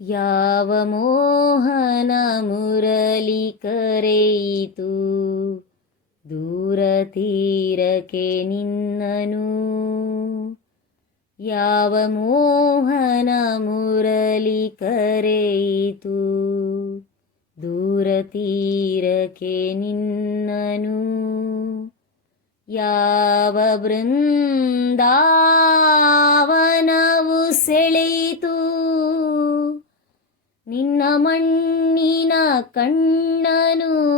ಯಾವ ಮೋಹನ ಮುರಳಿ ಕರೆಯಿತು ದೂರ ತೀರಕ್ಕೆ ನಿನ್ನನು ಯಾವ ಮೋಹನ ಮುರಳಿ ಕರೆಯಿತು ದೂರ ತೀರಕ್ಕೆ ನಿನ್ನನು ಯಾವ ಬೃಂದಾವನವು ಮಣ್ಣಿನ ಕಣ್ಣನು.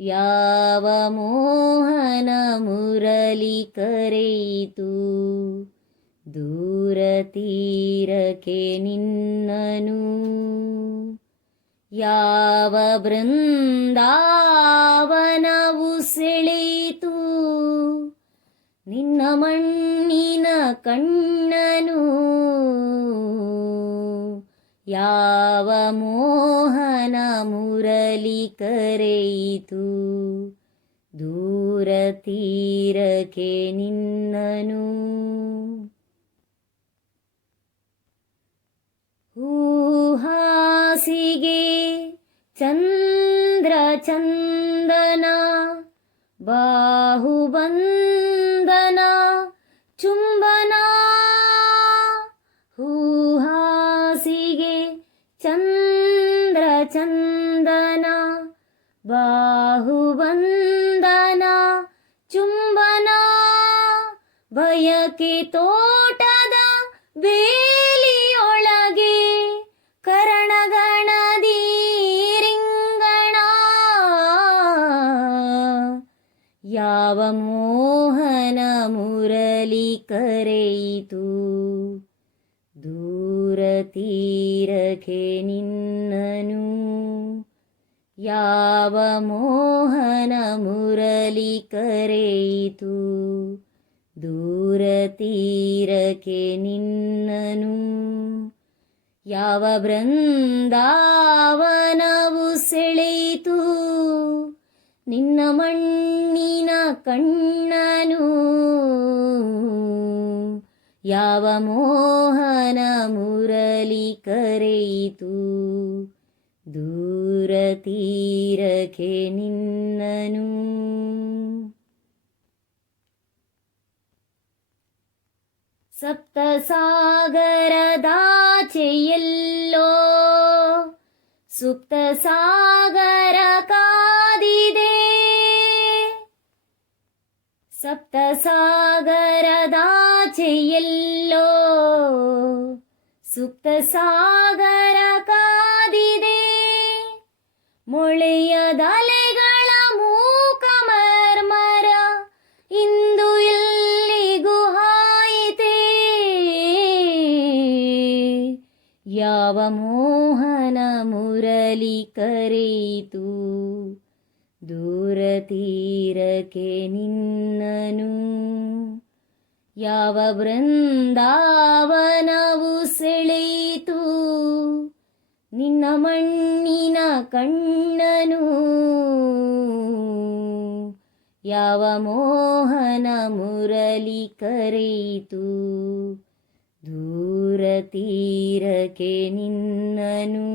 ಯಾವ ಮೋಹನ ಮುರಳಿ ಕರೆಯಿತು? ದೂರ ತೀರಕ್ಕೆ ನಿನ್ನನು. ಯಾವ ಬೃಂದಾವನವು ಸೆಳೆಯಿತು? ನಿನ್ನ ಮಣ್ಣಿನ ಕಣ್ಣನು. ಯಾವ ಮೋಹನ ಮುರಳಿ ಕರೆಯಿತು ದೂರ ತೀರಕ್ಕೆ ನಿನ್ನನು ಹೂಹಾಸಿಗೆ ಚಂದ್ರ ಚಂದನ ಬಾಹುಬಂದನ ಚುಂಬನ ಬಯಕೆ ತೋಟದ ಬೇಲಿಯೊಳಗೆ ಕರಣಗಣದಿ ರಿಂಗಣ. ಯಾವ ಮೋಹನ ಮುರಳಿ ಕರೆಯಿತು? ದೂರ ತೀರಕ್ಕೆ ನಿನ್ನನು. ಯಾವ ಮೋಹನ ಮುರಳಿ ಕರೆಯಿತು? ದೂರ ತೀರಕ್ಕೆ ನಿನ್ನನು. ಯಾವ ಬೃಂದಾವನವು ಸೆಳೆಯಿತು. ನಿನ್ನ ಮಣ್ಣಿನ ಕಣ್ಣನು. ಯಾವ ಮೋಹನ ಮುರಳಿ ಕರೆಯಿತು. ದೂರ ತೀರಕ್ಕೆ ನಿನ್ನನು. സപ്തസാഗരദാചയില്ലോ സുപ്തസാഗര കാതിതേ സപ്തസാഗരദാചയില്ലോ സുപ്തസാഗര കാതിതേ മൊഴിയതല ಯಾವ ಮೋಹನ ಮುರಳಿ ಕರೆಯಿತು? ದೂರ ತೀರಕ್ಕೆ ನಿನ್ನನು. ಯಾವ ಬೃಂದಾವನವು ಸೆಳೆಯಿತು? ನಿನ್ನ ಮಣ್ಣಿನ ಕಣ್ಣನು. ಯಾವ ಮೋಹನ ಮುರಳಿ ಕರೆಯಿತು? ದೂರ ತೀರಕ್ಕೆ ನಿನ್ನನು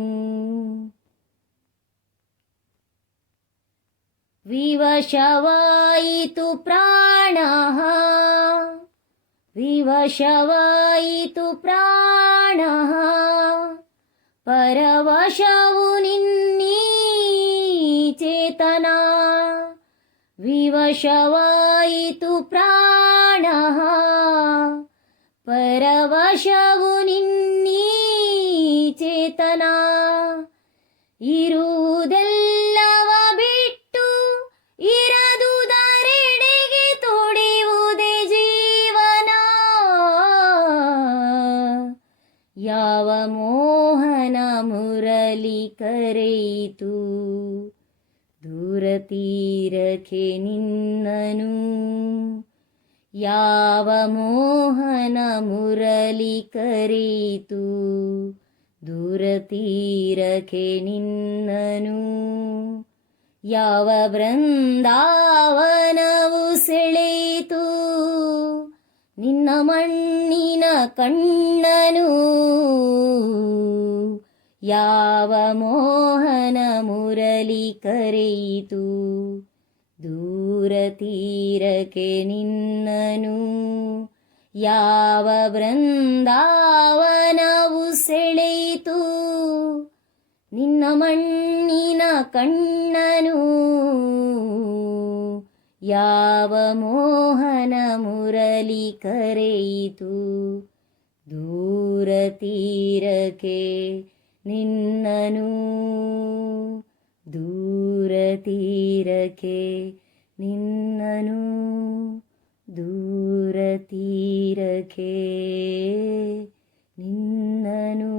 ವಿವಶವಾಯಿತು ಪ್ರಾಣ ವಿವಶವಾಯಿತು ಪ್ರಾಣ ಪರವಶವು ನಿನ್ನೀ ಚೇತನ ವಿವಶವಾಯಿತು ಪ್ರಾಣ ಪರವಶವು ನಿನ್ನೀ ಚೇತನ ಇರುವುದೆಲ್ಲವ ಬಿಟ್ಟು ಇರದುದರೆಡೆಗೆ ತೊಡೆಯುವುದೇ ಜೀವನ. ಯಾವ ಮೋಹನ ಮುರಲಿ ಕರೆಯಿತು? ದೂರ ತೀರಕ್ಕೆ ನಿನ್ನನು. ಯಾವ ಮೋಹನ ಮುರಳಿ ಕರೀತು? ದೂರತೀರಕ್ಕೆ ನಿನ್ನನು. ಯಾವ ಬೃಂದಾವನವು ಸೆಳೆಯಿತು? ನಿನ್ನ ಮಣ್ಣಿನ ಕಣ್ಣನು. ಯಾವ ಮೋಹನ ಮುರಳಿ ಕರೆಯಿತು ದೂರ ತೀರಕ್ಕೆ ನಿನ್ನನು. ಯಾವ ಬೃಂದಾವನವು ಸೆಳೆಯಿತು? ನಿನ್ನ ಮಣ್ಣಿನ ಕಣ್ಣನು. ಯಾವ ಮೋಹನ ಮುರಳಿ ಕರೆಯಿತು? ದೂರ ತೀರಕ್ಕೆ ನಿನ್ನನು. ದೂರತೀರಕ್ಕೆ ನಿನ್ನನು ದೂರತೀರಕ್ಕೆ ನಿನ್ನನು